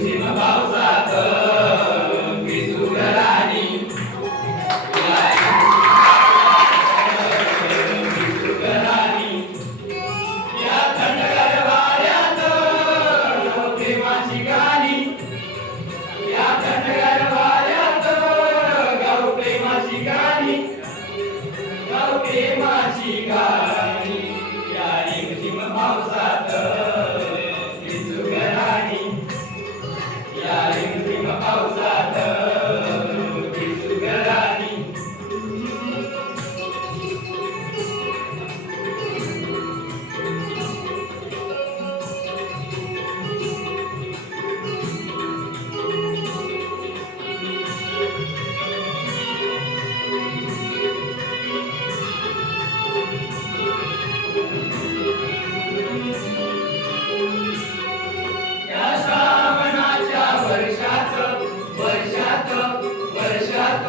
रिमझिम पावसात भिजू ग राणी भिजू ग राणी या थंडगार वाऱ्यात प्रेमाची गाणी या थंडगार वाऱ्यात गाऊ प्रेमाची गाणी गाऊ प्रेमाची गाणी या रिमझिम पावसात भिजू ग राणी या रिमझिम पावसात भिजू ग राणी या श्रावणाच्या वर्षात वर्षात वर्षात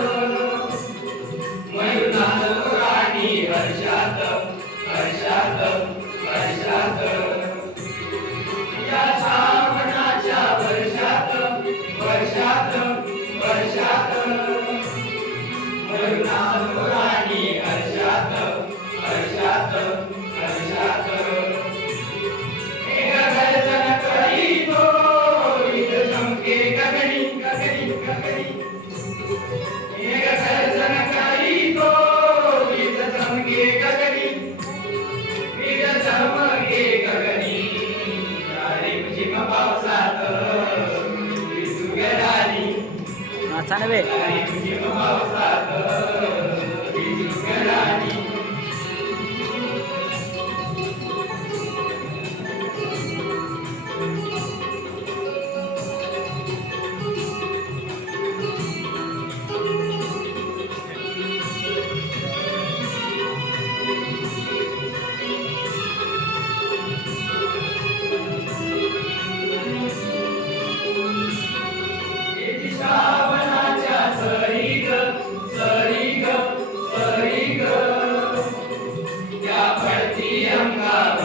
मयूरानो राणी हर्षात हर्षात हर्षात या श्रावणाच्या वर्षात वर्षात वर्षात मयूरानो राणी हर्षात हर्षात हर्षात गर्जन करीतो इद चमके गगनी गगनी गगनी गर्जन करीतो इद चमके गगनी इद चमके गगनी या रिमझिम पावसात भिजू ग राणी या रिमझिम पावसात भिजू ग राणी श्रावणाच्या सरी ग सरी ग सरी ग या पडती अंगावर